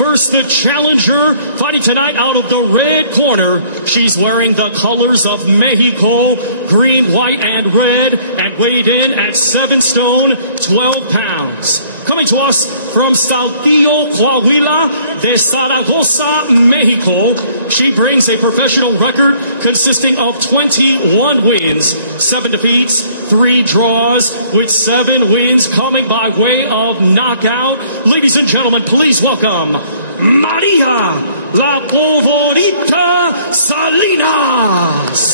first, the challenger, fighting tonight out of the red corner. She's wearing the colors of Mexico, green, white, and red, and weighed in at 7 stone, 12 pounds. Coming to us from Saltillo, Coahuila, de Zaragoza, Mexico, she brings a professional record consisting of 21 wins, 7 defeats, 3 draws, with 7 wins coming by way of knockout. Ladies and gentlemen, please welcome Maria La Favorita Salinas.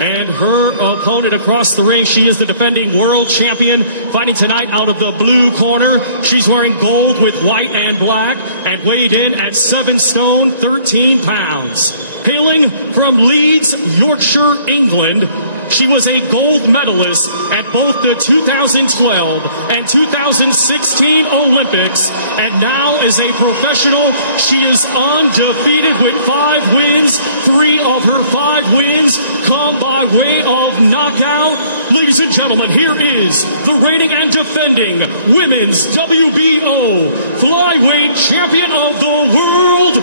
And her opponent across the ring, she is the defending world champion, fighting tonight out of the blue corner. She's wearing gold with white and black and weighed in at 7 stone, 13 pounds. Hailing from Leeds, Yorkshire, England, she was a gold medalist at both the 2012 and 2016 Olympics, and now as a professional, she is undefeated with 5 wins. 3 of her 5 wins come by way of knockout. Ladies and gentlemen, here is the reigning and defending women's WBO flyweight champion of the world,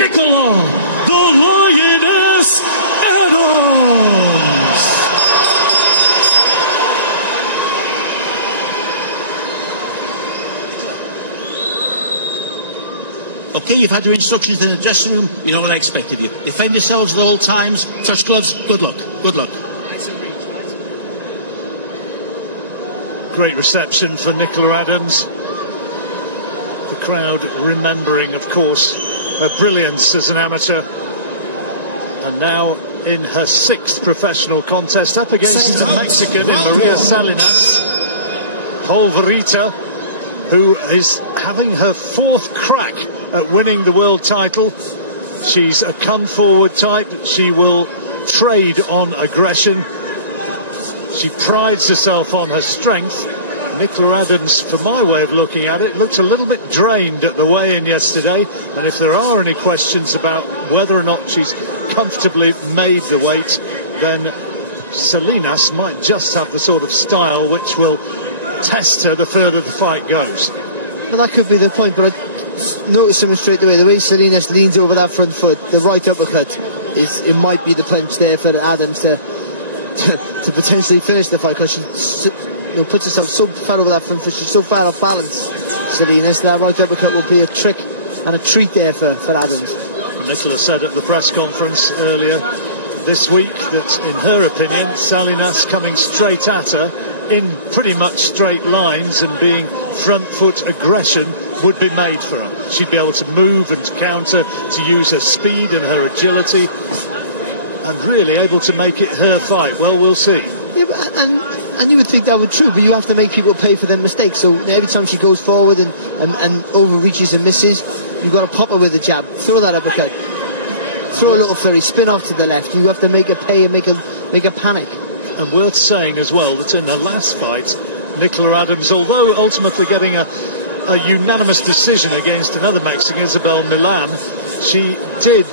Nicola, the Lioness Adams. Okay, you've had your instructions in the dressing room. You know what I expect of you. Defend yourselves at all times. Touch gloves. Good luck. Good luck. Great reception for Nicola Adams. The crowd remembering, of course, her brilliance as an amateur. And now in her 6th professional contest up against the Mexican in Maria Salinas. Favorita, who is having her 4th crack at winning the world title. She's a come-forward type. She will trade on aggression. She prides herself on her strength. Nicola Adams, from my way of looking at it, looked a little bit drained at the weigh-in yesterday. And if there are any questions about whether or not she's comfortably made the weight, then Salinas might just have the sort of style which will test her the further the fight goes. Well, that could be the point, but I noticed something straight away. The way Salinas leans over that front foot, the right uppercut, it might be the punch there for Adams to potentially finish the fight, because she puts herself so far over that front foot. She's so far off balance, Salinas. That right uppercut will be a trick and a treat there for Adams. Nicola said at the press conference earlier this week that, in her opinion, Salinas coming straight at her in pretty much straight lines and being front foot aggression would be made for her. She'd be able to move and to counter, to use her speed and her agility, and really able to make it her fight. Well, we'll see. Yeah, and you would think that would be true, but you have to make people pay for their mistakes. So every time she goes forward and overreaches and misses, you've got to pop her with a jab, throw that uppercut, throw a little flurry, spin off to the left. You have to make her pay and make her panic. And worth saying as well that in her last fight, Nicola Adams, although ultimately getting a unanimous decision against another Mexican, Isabel Milan, she did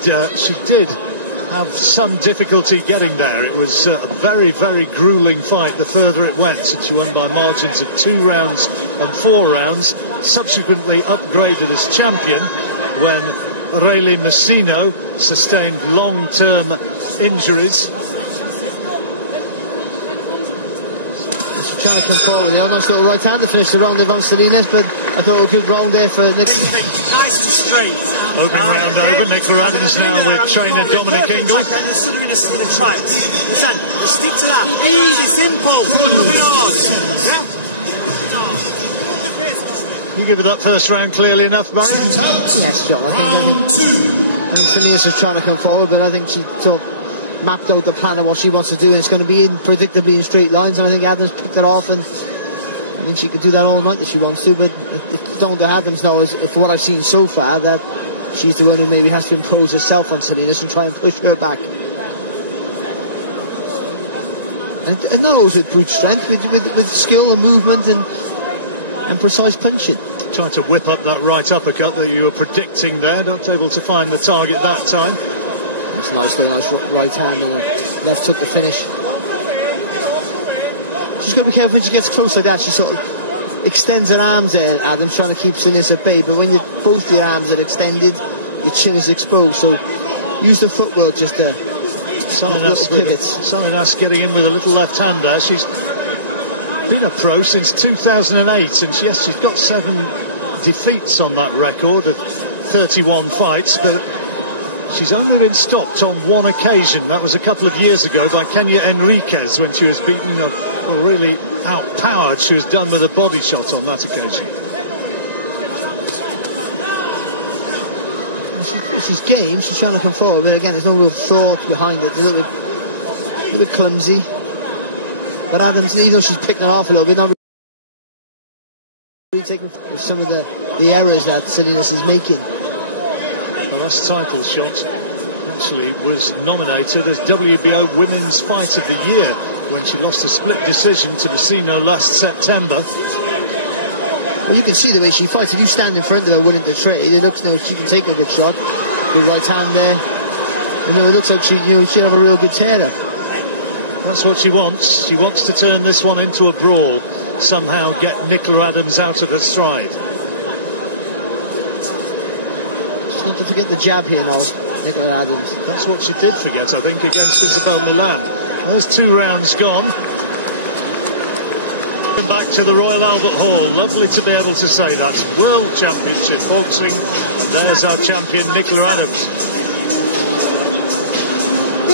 have some difficulty getting there. It was a very, very grueling fight the further it went. She won by margins of 2 rounds and 4 rounds, subsequently upgraded as champion when Rayleigh Messino sustained long-term injuries. Trying to come forward. They almost got a right hand to finish the round on Salinas, but I thought a good round there for Nick. Nice and straight. Opening round over. Nicola Adams now with trainer Dominic Ingle. Let's stick to that. Easy, simple. You give it that first round clearly enough, Barry? Yes, John. I think Salinas is trying to come forward, but I think she mapped out the plan of what she wants to do, and it's going to be predictably in straight lines, and I think Adams picked it off, and I think she could do that all night if she wants to, but down to Adams now is, for what I've seen so far, that she's the one who maybe has to impose herself on Salinas and try and push her back. And not always with brute strength, with skill and movement and precise punching. Trying to whip up that right uppercut that you were predicting there, not able to find the target that time. It's nice, very nice right hand, and left took the finish. She's got to be careful when she gets close like that. She sort of extends her arms there, Adams, trying to keep Salinas at bay, but when both your arms are extended, your chin is exposed, so use the footwork just to Salinas getting in with a little left-hander. She's been a pro since 2008, and she's got 7 defeats on that record of 31 fights, but she's only been stopped on one occasion. That was a couple of years ago by Kenya Enriquez when she was beaten, really outpowered. She was done with a body shot on that occasion. She's game, she's trying to come forward, but again, there's no real thought behind it. It's a little bit clumsy. But Adams, even though she's picking it off a little bit, not really taking some of the errors that Salinas is making. The last title shot actually was nominated as WBO Women's Fight of the Year when she lost a split decision to Vecino last September. Well, you can see the way she fights. If you stand in front of her willing to trade, it looks like she can take a good shot. Good right hand there. It looks like she'll have a real good terror. That's what she wants. She wants to turn this one into a brawl. Somehow get Nicola Adams out of her stride. Just not to forget the jab here now, Nicola Adams. That's what she did forget, I think, against Isabel Milan. There's 2 rounds gone. Back to the Royal Albert Hall. Lovely to be able to say that. World Championship boxing. And there's our champion, Nicola Adams. I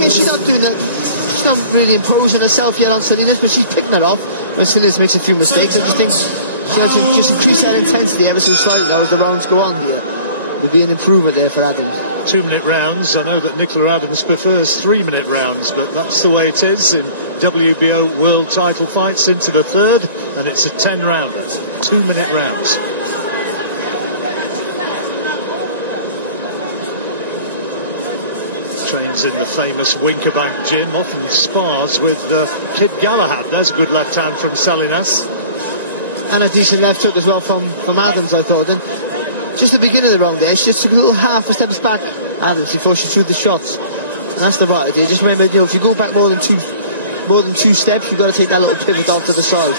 guess she's not really imposing herself yet on Salinas, but she's picking it off when Salinas makes a few mistakes. I just think she has to just increase that intensity ever so slightly now as the rounds go on here. There'll be an improvement there for Adams. 2-minute rounds. I know that Nicola Adams prefers 3-minute rounds, but that's the way it is in WBO world title fights into the 3rd, and it's a 10-rounder. 2-minute rounds. Trains in the famous Winkerbank gym, often spars with Kid Galahad. There's a good left hand from Salinas. And a decent left hook as well from Adams, I thought. And just the beginning of the round there, she just took a little half a steps back, Adams, before she threw the shots. And that's the right idea. Just remember, if you go back more than two steps, you've got to take that little pivot off to the side.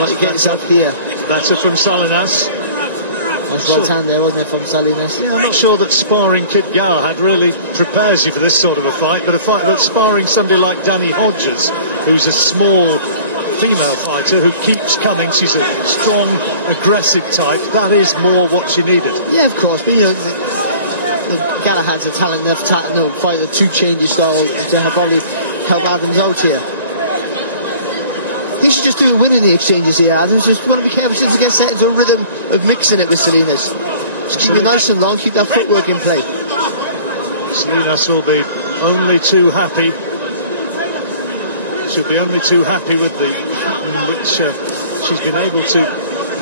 Once you get yourself here. Better from Salinas. Nice right hand there, wasn't it, from Salinas? Yeah, I'm not sure that sparring Kid Galahad really prepares you for this sort of a fight, but sparring somebody like Danny Hodges, who's a small female fighter who keeps coming. She's a strong, aggressive type. That is more what she needed. Yeah, of course, but Galahad's a talent enough to fight a 2 changes style to probably help Adams out here. I think she's just doing winning the exchanges here, Adams. Just want to be careful since she gets set into a rhythm of mixing it with Salinas. Just keep it nice and long, keep that footwork in play. Salinas will be only too happy. She'll be only too happy with the which she's been able to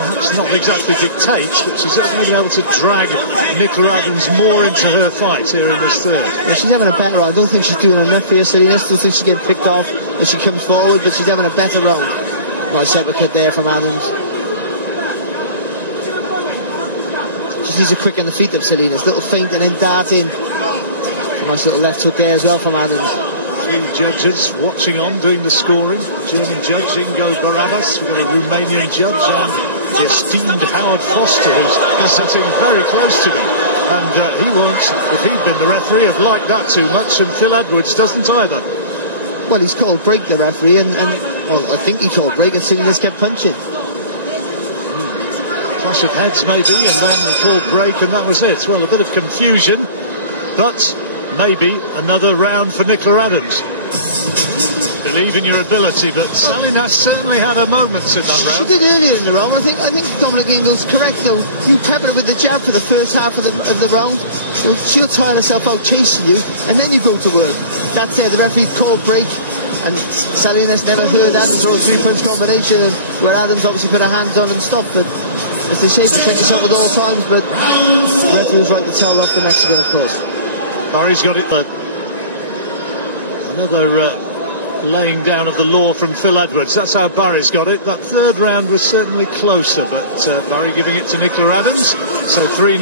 perhaps not exactly dictate, but she's certainly been able to drag Nicola Adams more into her fight here in this 3rd. Yeah, she's having a better round. I don't think she's doing enough here, Salinas. I don't think she's getting picked off as she comes forward, but she's having a better round. Nice uppercut there from Adams. She needs a quick on the feet of Salinas. Little feint and then dart in. Nice little left hook there as well from Adams. 3 judges watching on, doing the scoring. German judge Ingo Barabbas. We've got a Romanian judge and the esteemed Howard Foster, who's sitting very close to me. And he won't, if he'd been the referee, have liked that too much, and Phil Edwards doesn't either. Well, he's called break, the referee, and I think he called break, and Salinas kept punching. Clash of heads maybe, and then the called break, and that was it. Well, a bit of confusion, but maybe another round for Nicola Adams. Believe in your ability, but Salinas certainly had her moments in that round. She did earlier in the round. I think Dominic Ingle's correct though. You pepper her with the jab for the first half of the round. She'll tire herself out chasing you, and then you go to work. That's it. The referee called break, and Salinas never heard that and throw a 3-punch combination, and where Adams obviously put her hands on and stopped. But as they say, protect yourself at all times. But the referee was right to tell off the Mexican, of course. Barry's got it, but another laying down of the law from Phil Edwards. That's how Barry's got it. That 3rd round was certainly closer, but Barry giving it to Nicola Adams. So 3-0.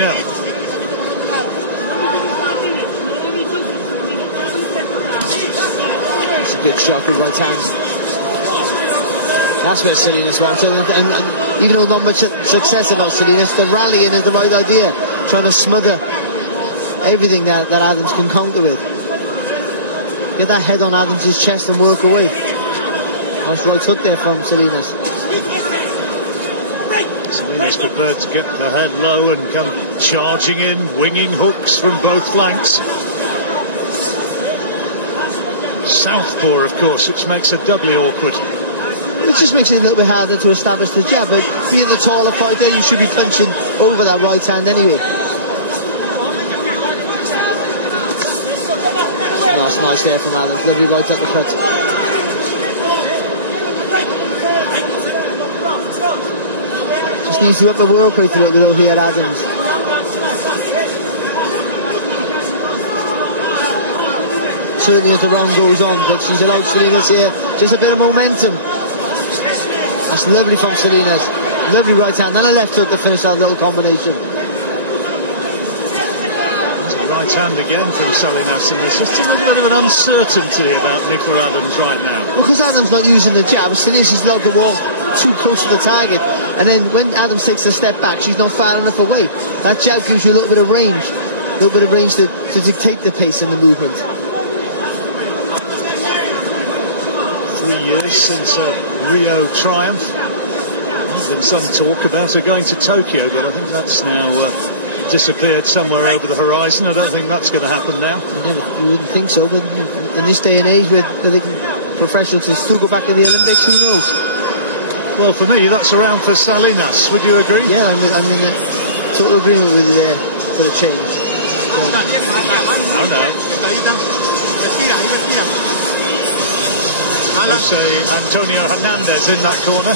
That's a good shot with right hand. That's where Salinas wants it, and even though not much success about Salinas, the rallying is the right idea, trying to smother everything that Adams can counter with. Get that head on Adams' chest and work away. Nice right hook there from Salinas. Salinas prepared to get the head low and come charging in, winging hooks from both flanks. Southpaw, of course, which makes it doubly awkward. It just makes it a little bit harder to establish the jab, but being the taller fighter, you should be punching over that right hand anyway. That's nice there from Adams, lovely right uppercut. Just needs to up the work rate a little bit over here, Adams. Certainly as the round goes on, but she's allowed Salinas here just a bit of momentum. That's lovely from Salinas. Lovely right hand and a left hook to finish that little combination. Right hand again from Salinas, and there's just a little bit of an uncertainty about Nicola Adams right now. Well, because Adams not using the jab, Salinas is allowed to walk too close to the target, and then when Adams takes a step back, she's not far enough away. That jab gives you a little bit of range to dictate the pace and the movement. 3 years since a Rio triumph. There's been some talk about her going to Tokyo, but I think that's now disappeared somewhere over the horizon. I don't think that's going to happen now. You wouldn't think so, but in this day and age where professionals can still go back to the Olympics, who knows? Well, for me, that's around for Salinas. Would you agree? Yeah, I'm in total agreement with you there for a change. Oh, no. I'll say Antonio Hernandez in that corner.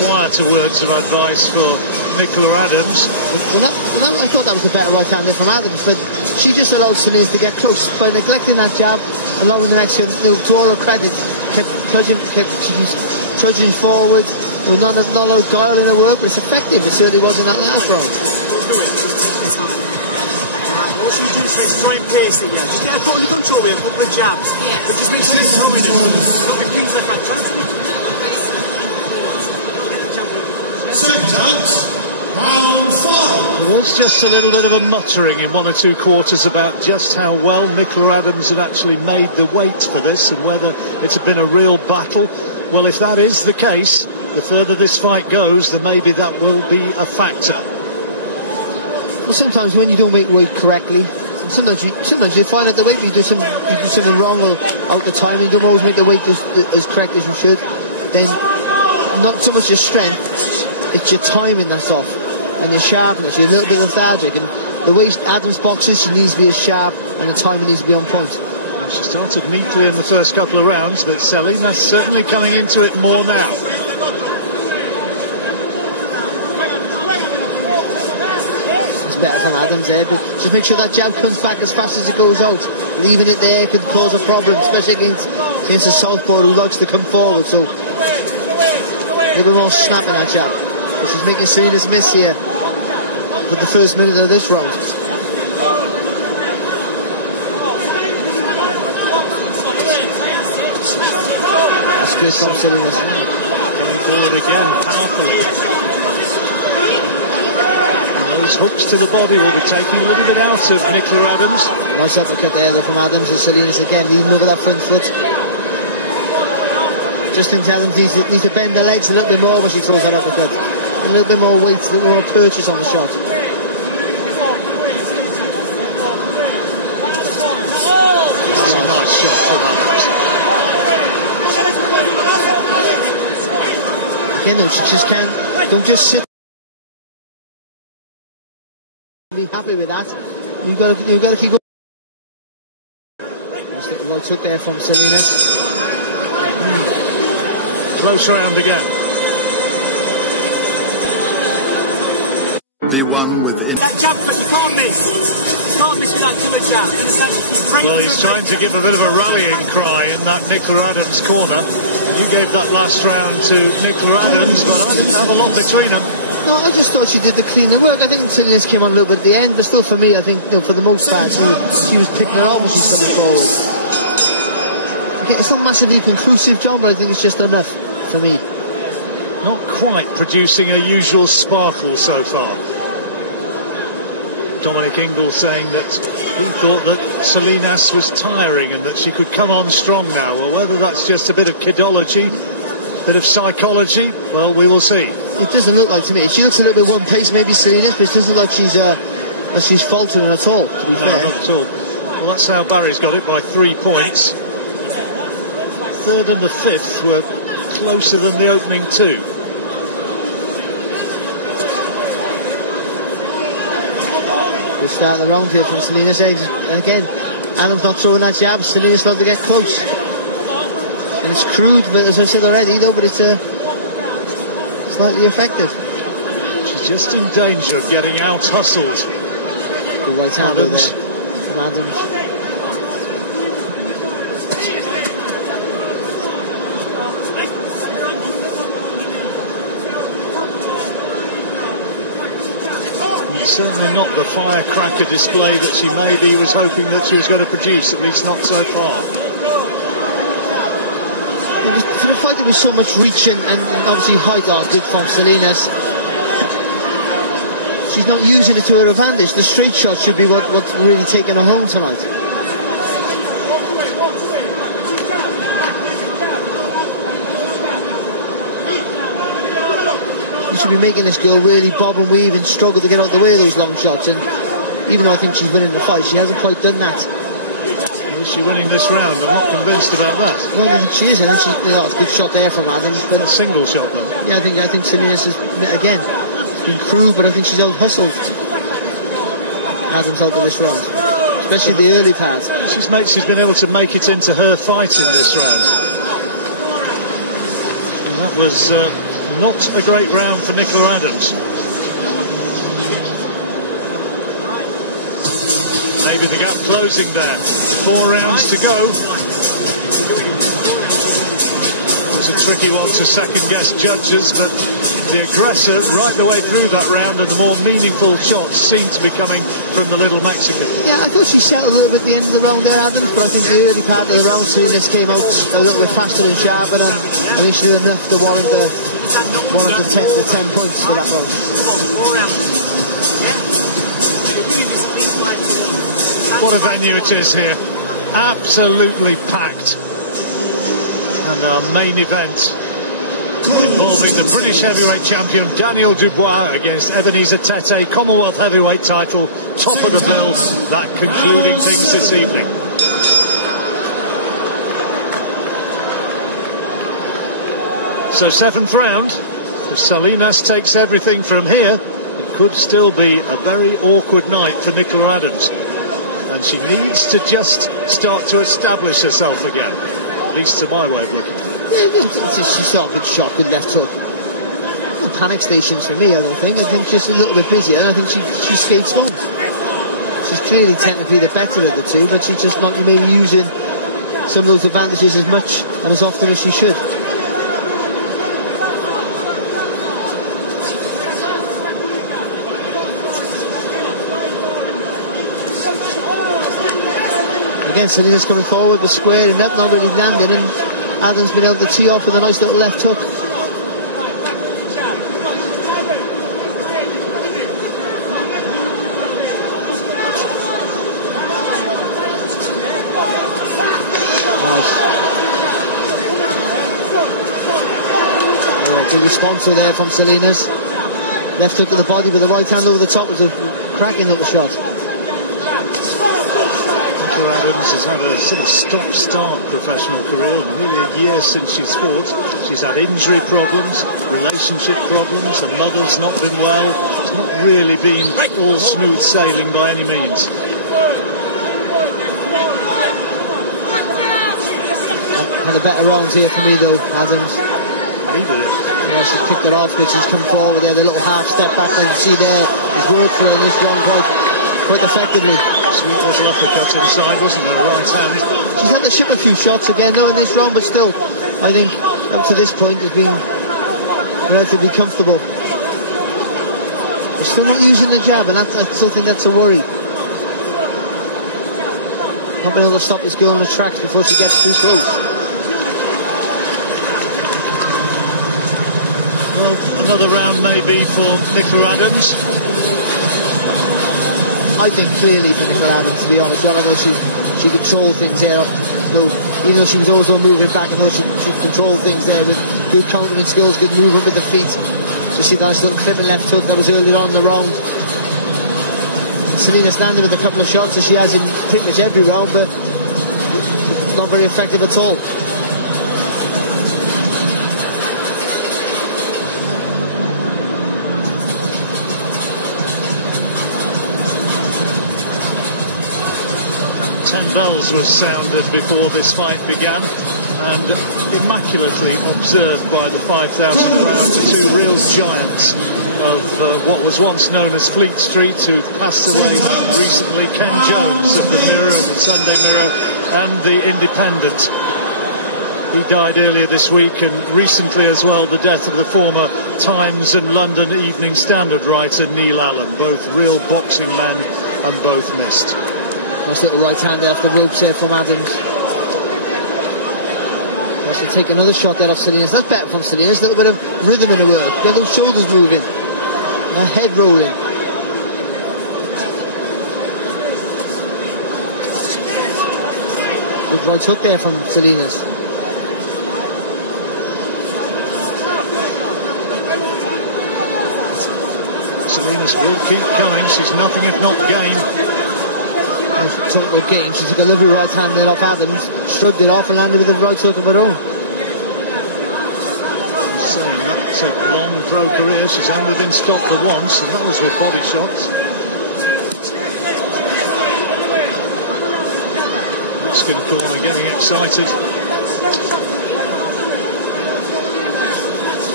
Quieter words of advice for Nicola Adams. I thought that was a better right hander from Adams, but she just allowed Salinas to get close by neglecting that jab, allowing the next one to all her credit, kept trudging forward. Not a lot of guile in her work, but it's effective. It certainly was in that last round. Just try and pace it, yeah. Just get a body control with a couple of jabs. But just make sure it's throwing it. Look at kicks left back. There was just a little bit of a muttering in 1 or 2 quarters about just how well Nicola Adams had actually made the weight for this and whether it's been a real battle. Well, if that is the case, the further this fight goes, then maybe that will be a factor. Well, sometimes when you don't make weight correctly, sometimes you find out the weight, you do something wrong or out the time, you don't always make the weight as correct as you should, then not so much your strength, it's your timing that's off, and your sharpness. You're a little bit lethargic, and the way Adams boxes, she needs to be as sharp, and the timing needs to be on point. She started neatly in the first couple of rounds, but Salinas certainly coming into it more now. Better from Adams there, but just make sure that jab comes back as fast as it goes out. Leaving it there could cause a problem, especially against a southpaw who likes to come forward. So a little bit more snap in that jab. But she's making Salinas miss here for the first minute of this round. That's good from Salinas. Going forward again, powerfully. Those hooks to the body will be taking a little bit out of Nicola Adams. Nice uppercut there though from Adams, and Salinas again leading over that front foot. Just thinks Adams needs to bend the legs a little bit more when she throws that uppercut. A little bit more weight, a little more purchase on the shot. That's a nice shot from Adams. Again though, she just can't, don't just sit. Be happy with that. You've got to keep going. Just a right hook there from Salinas. Close round again. The one within. That jab, but you can't miss. You can't miss with that double jab. Well, he's trying to give a bit of a rallying cry in that Nicola Adams corner. And you gave that last round to Nicola Adams, but I didn't have a lot between them. No, I just thought she did the cleaner work. I think Salinas came on a little bit at the end, but still for me, I think, for the most part, she was picking her off when she's coming forward. Okay, it's not massively conclusive, John, but I think it's just enough for me. Not quite producing her usual sparkle so far. Dominic Ingle saying that he thought that Salinas was tiring and that she could come on strong now. Well, whether that's just a bit of kidology, bit of psychology, well, we will see. It doesn't look like to me. She looks a little bit one pace, maybe Salinas, but it doesn't look like she's faltering at all, to be fair. Not at all. Well, that's how Barry's got it, by 3 points. Third and the fifth were closer than the opening two. Good start of the round here from Salinas. And again, Adams not throwing that jab. Salinas starting to get close. And it's crude, but as I said already, though, but it's slightly effective. She's just in danger of getting out-hustled. The right hand there from Adams. Certainly not the firecracker display that she maybe was hoping that she was going to produce, at least not so far. The fight there was so much reach and obviously high guard good from Salinas. She's not using it to her advantage. The straight shot should be what's really taking her home tonight. Should be making this girl really bob and weave and struggle to get out of the way of those long shots, and even though I think she's winning the fight, she hasn't quite done that. Is she winning this round? I'm not convinced about that. Well, I think she is. I think she's a good shot there from Adams, but a single shot though. Yeah, I think Salinas is again been crude, but I think she's out hustled Adams out of this round, especially the early part. She's been able to make it into her fight in this round. And that was not a great round for Nicola Adams. Maybe the gap closing there. 4 rounds to go. It was a tricky one to second guess judges, but the aggressor right the way through that round, and the more meaningful shots seem to be coming from the little Mexican. Yeah, I thought she settled a little bit at the end of the round there, Adams, but I think the early part of the round, Salinas came out a little bit faster and sharper, and I think she did enough to warrant the 10 points for that round. What a venue it is here. Absolutely packed. And our main event involving the British heavyweight champion Daniel Dubois against Ebenezer Tete, Commonwealth heavyweight title, top of the bill, that concluding things this evening. So 7th round, if Salinas takes everything from here, it could still be a very awkward night for Nicola Adams. And she needs to just start to establish herself again, at least to my way of looking. Yeah, she's not a good shot, good left hook. The panic stations for me, I don't think. I think she's a little bit busier, and I think she skates well. She's clearly technically the better of the two, but she's just not maybe using some of those advantages as much and as often as she should. Again, Salinas coming forward, the square and that not really landing, and Adams been able to tee off with a nice little left hook. Nice. Good response there from Salinas. Left hook to the body, but the right hand over the top was a cracking little shot. Adams has had a sort of stop-start professional career, nearly a year since she's fought. She's had injury problems, relationship problems, her mother's not been well. It's not really been all smooth sailing by any means. Had a better round here for me though, Adams. Yeah, she's picked it off, but she's come forward there, the little half step back, like you see there, it's worked for her in this round quite effectively. Sweet little uppercut inside, wasn't there? Right hand. She's had to ship a few shots again though in this round, but still, I think up to this point has been relatively comfortable. They're still not using the jab, and I still think that's a worry. Not being able to stop this girl on the tracks before she gets too close. Well, another round maybe for Nicola Adams. I think clearly for Nicola Adams, to be honest. John, I know she controlled things there. Even though she was always moving back, I know she controlled things there with good countering skills, good movement with the feet. So she nice little clipping left hook that was earlier on in the round. Salinas landed with a couple of shots, as she has in pretty much every round, but not very effective at all. Bells was sounded before this fight began, and immaculately observed by the 5,000 crowd, the two real giants of what was once known as Fleet Street, who passed away recently, Ken Jones of the Mirror and the Sunday Mirror and the Independent. He died earlier this week, and recently as well the death of the former Times and London Evening Standard writer Neil Allen, both real boxing men and both missed. Nice little right hand there off the ropes there from Adams. Wants to take another shot there off Salinas. That's better from Salinas. A little bit of rhythm in the work. Get those shoulders moving. Head rolling. Good right hook there from Salinas. Salinas will keep going. She's nothing if not game. Talking about game, she took a lovely right hand there off Adams, shrugged it off and landed with a right hook of her own. So that's a long pro career. She's only been stopped at once, and that was with body shots. Mexican corner getting excited.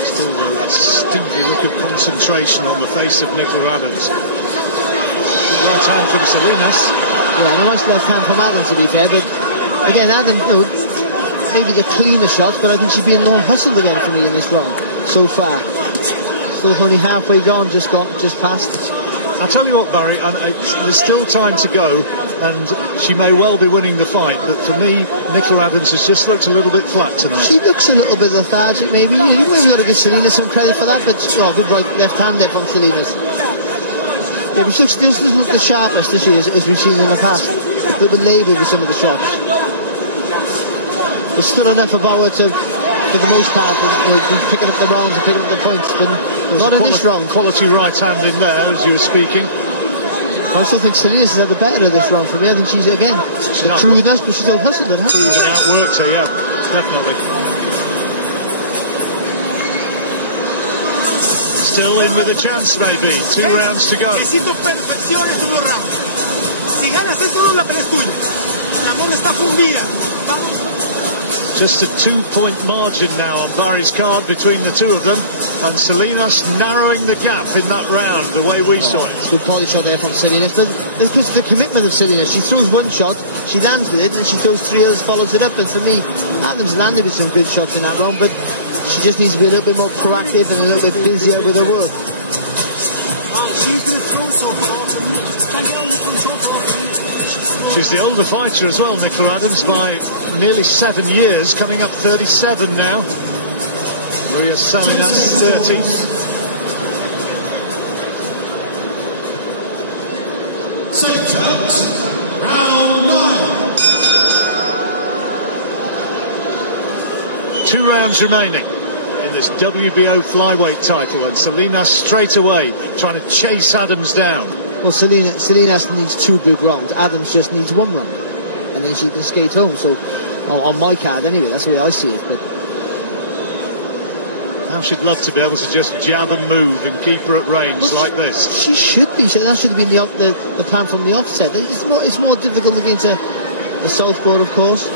Still a stingy look of concentration on the face of Nicola Adams. Right hand from Salinas. Yeah, and a nice left hand from Adams, to be fair, but again, Adams maybe get cleaner shots, but I think she's being more hustled again for me in this round so far. Still only halfway gone, just past it. I'll tell you what, Barry, there's still time to go, and she may well be winning the fight, but for me, Nicola Adams has just looked a little bit flat tonight. She looks a little bit lethargic, maybe. You maybe got to give Salinas some credit for that, but good right left hand there from Salinas. Yeah, but she doesn't look the sharpest, does she, as we've seen in the past. A little bit laboured with some of the shots. There's still enough of our to, for the most part, be picking up the rounds and picking up the points, but not in this round. Quality right hand in there, as you were speaking. I still think Salinas has had the better of this round for me. I think she's, again, the crudeness, but she's still hustled it. Crude and outworked her, yeah, definitely. Still in with a chance, maybe. 2 rounds to go. Necesito perfección en estos 2 rounds. Si ganas esto, no la pelea es tuya. Ramón está fundida. Vamos. Just a 2-point margin now on Barry's card between the two of them, and Salinas narrowing the gap in that round the way we saw it. Good body shot there from Salinas, but there's just the commitment of Salinas. She throws one shot, she lands with it, and she throws 3 others, follows it up, and for me, Adams landed with some good shots in that round, but she just needs to be a little bit more proactive and a little bit busier with her work. She's the older fighter as well, Nicola Adams, by nearly 7 years, coming up 37 now. Maria Salinas, 30. Round 9. 2 rounds remaining in this WBO flyweight title, and Salinas straight away trying to chase Adams down. Well, Salinas needs 2 big rounds. Adams just needs 1 round, and then she can skate home. So, on my card anyway, that's the way I see it. But now she'd love to be able to just jab and move and keep her at range like this. She should be. So that should have been the plan from the offset. It's more difficult against a southpaw, of course.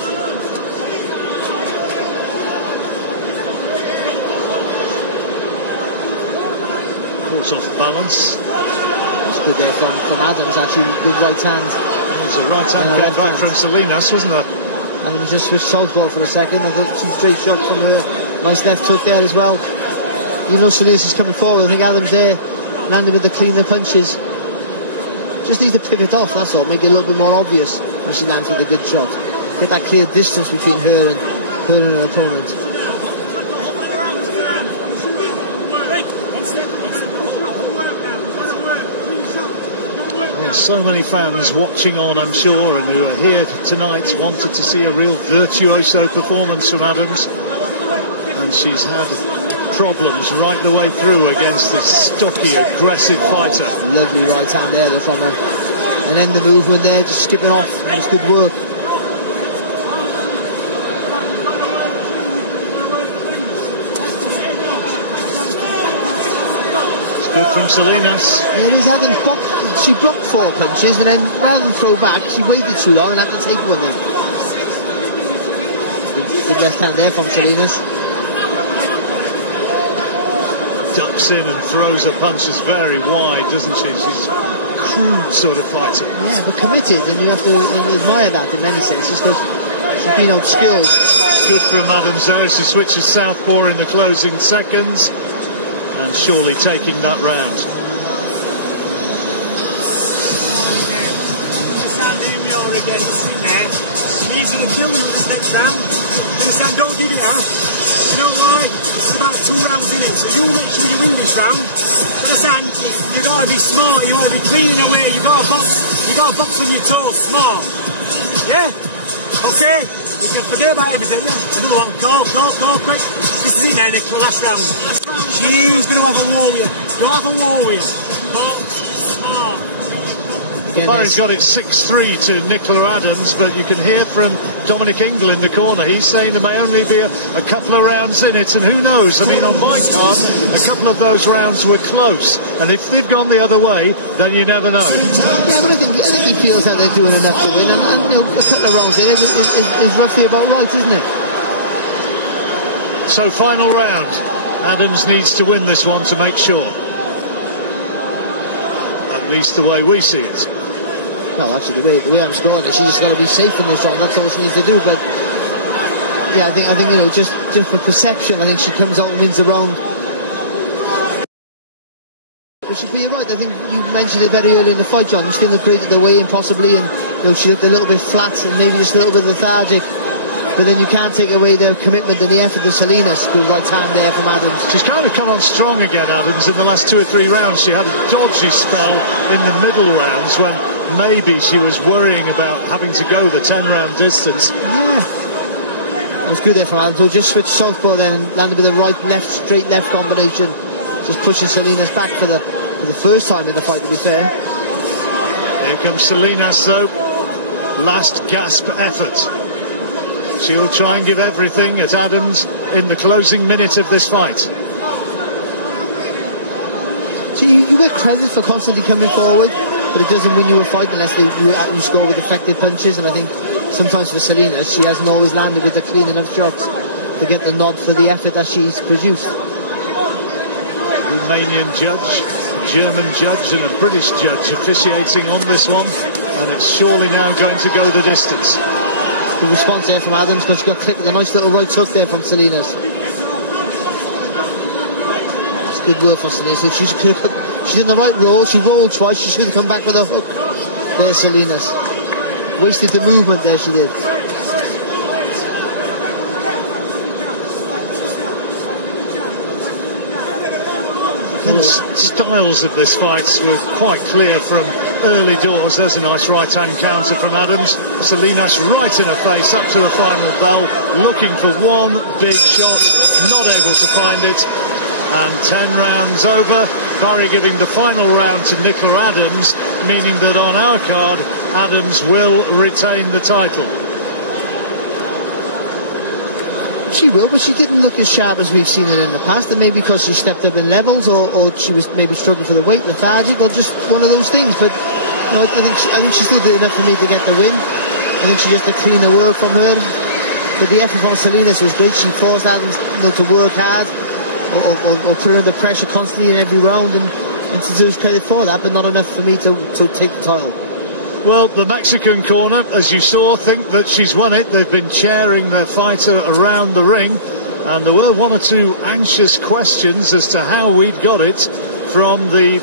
Off balance. That's good there from Adams, actually, with right hand. It was a right hand came back from Salinas, wasn't there? And we just switched southpaw for a second. I got 2 straight shots from her. Nice left hook there as well. Even though Salinas is coming forward, I think Adams there landing with the cleaner punches. Just needs to pivot off, that's all, make it a little bit more obvious when she lands with a good shot. Get that clear distance between her and her opponent. So many fans watching on, I'm sure, and who are here tonight wanted to see a real virtuoso performance from Adams, and she's had problems right the way through against this stocky, aggressive fighter. Lovely right hand there from her, and then the movement there, just skipping off. It was good work. It's good from Salinas. It is. She blocked 4 punches, and then rather than throw back, she waited too long and had to take one then. Good left hand there from Salinas. Ducks in and throws her punches very wide, doesn't she? She's a crude sort of fighter. Yeah, but committed, and you have to admire that in many senses, because she's been outskilled. Good from Adams there. She switches southpaw in the closing seconds, and surely taking that round. Round. Understand, don't need it out. You know why? It's about 2 rounds in it, so you make sure you win this round. Understand? You gotta be smart, you gotta be cleaning away, you gotta box on your toes, smart. Yeah? Okay? You can forget about everything, yeah? Go on, go, quick. Just sit there, Nicola, last round. She's gonna have a war with you. You'll have a war with you. Go, smart. Murray's got it 6-3 to Nicola Adams, but you can hear from Dominic Ingle in the corner. He's saying there may only be a couple of rounds in it, and who knows? I mean, on my card, a couple of those rounds were close, and if they've gone the other way, then you never know. Yeah, but I think he feels that they're doing enough to win, and you know, a couple of rounds in it is roughly about right, isn't it? So, final round. Adams needs to win this one to make sure. At least the way we see it. Well, actually, the way I'm scoring it, she's just got to be safe in this round. That's all she needs to do. But yeah, I think you know, just for perception, I think she comes out and wins the round. But you're right. I think you mentioned it very early in the fight, John. You still agreed that the weigh-in possibly, and you know, she looked a little bit flat and maybe just a little bit lethargic. But then you can't take away the commitment and the effort of Salinas. Good right hand there from Adams. She's kind of come on strong again, Adams, in the last 2 or 3 rounds. She had a dodgy spell in the middle rounds when maybe she was worrying about having to go the 10-round distance. Yeah. That was good there from Adams. So just switched southpaw then, landed with a right-left, straight-left combination. Just pushing Salinas back for the first time in the fight, to be fair. Here comes Salinas, though. Last gasp effort. She'll try and give everything at Adams in the closing minute of this fight. So you get credit for constantly coming forward, but it doesn't win you a fight unless you score with effective punches. And I think sometimes for Salinas, she hasn't always landed with the clean enough shots to get the nod for the effort that she's produced. Romanian judge, German judge, and a British judge officiating on this one, and it's surely now going to go the distance. Good response there from Adams, because she got clipped with a nice little right hook there from Salinas. It's good work for Salinas. She's in the right roll. She rolled twice. She should have come back with a hook. There's Salinas. Wasted the movement there, she did. The styles of this fight were quite clear from early doors. There's a nice right-hand counter from Adams. Salinas right in her face up to the final bell, looking for one big shot, not able to find it. And 10 rounds over. Barry giving the final round to Nicola Adams, meaning that on our card, Adams will retain the title. She will, but she didn't look as sharp as we've seen it in the past, and maybe because she stepped up in levels, or she was maybe struggling for the weight, lethargic, or just one of those things. But you know, I think she still did enough for me to get the win. I think she just a cleaner work from her. But the effort from Salinas was big. She forced Adams, you know, to work hard, or put her under pressure constantly in every round, and to deserve credit for that, but not enough for me to take the title. Well, the Mexican corner, as you saw, think that she's won it. They've been cheering their fighter around the ring, and there were 1 or 2 anxious questions as to how we'd got it from the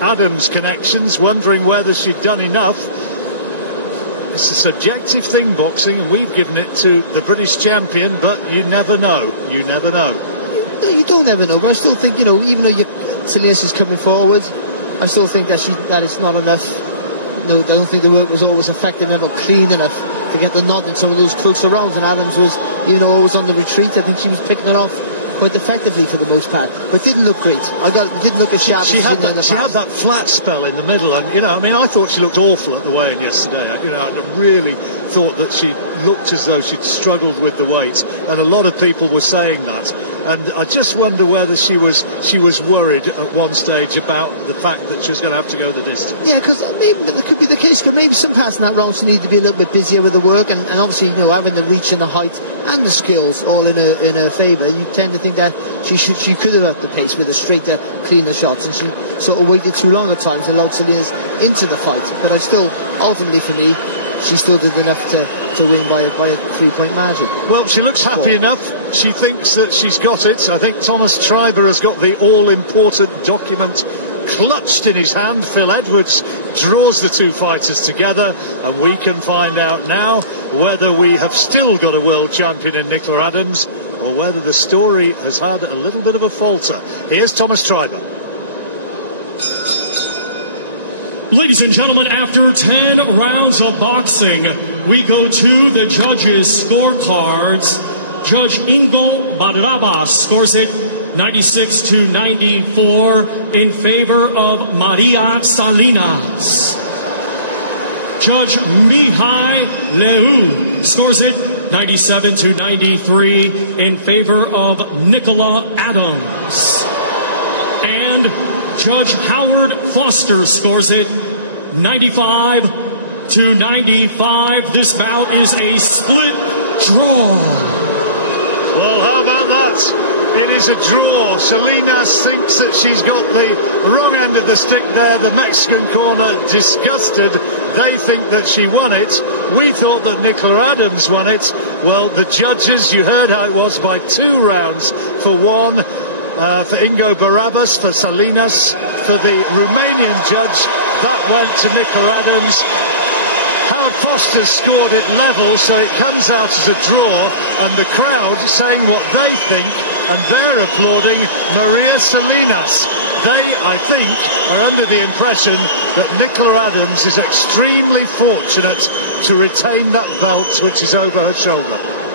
Adams connections, wondering whether she'd done enough. It's a subjective thing, boxing, and we've given it to the British champion, but you never know. You never know. No, you don't ever know, but I still think, even though Salinas is coming forward, I still think that is not enough. No, I don't think the work was always effective enough or clean enough to get the nod in some of those closer rounds, and Adams was, always on the retreat. I think she was picking it off quite effectively for the most part, but didn't look great. Didn't look as sharp as she had that flat spell in the middle, and I thought she looked awful at the weigh-in yesterday. I really thought that she looked as though she'd struggled with the weight, and a lot of people were saying that. And I just wonder whether she was worried at one stage about the fact that she was going to have to go the distance. Yeah, because maybe that could be the case. Maybe some parts in that round she needed to be a little bit busier with the work, and obviously, having the reach and the height and the skills all in her favour, you tend to think that she could have upped the pace with a straighter, cleaner shots, and she sort of waited too long at times, allowed Salinas into the fight. But ultimately for me, she still did enough to win by a 3-point margin. Well, she looks happy enough. She thinks that she's got it. I think Thomas Treiber has got the all-important document clutched in his hand. Phil Edwards draws the two fighters together, and we can find out now whether we have still got a world champion in Nicola Adams, or whether the story has had a little bit of a falter. Here's Thomas Treiber. Ladies and gentlemen, after 10 rounds of boxing, we go to the judges' scorecards. Judge Ingo Barrabas scores it 96-94 in favor of Maria Salinas. Judge Mihai Leu scores it 97-93 in favor of Nicola Adams. And Judge Howard Foster scores it 95-95. This bout is a split draw. Well, how about that? It is a draw. Salinas thinks that she's got the wrong end of the stick there. The Mexican corner disgusted. They think that she won it. We thought that Nicola Adams won it. Well, the judges, you heard how it was by 2 rounds for 1. For Ingo Barrabas, for Salinas, for the Romanian judge, that went to Nicola Adams. Howard Foster scored it level, so it comes out as a draw, and the crowd saying what they think, and they're applauding Maria Salinas. They, I think, are under the impression that Nicola Adams is extremely fortunate to retain that belt which is over her shoulder.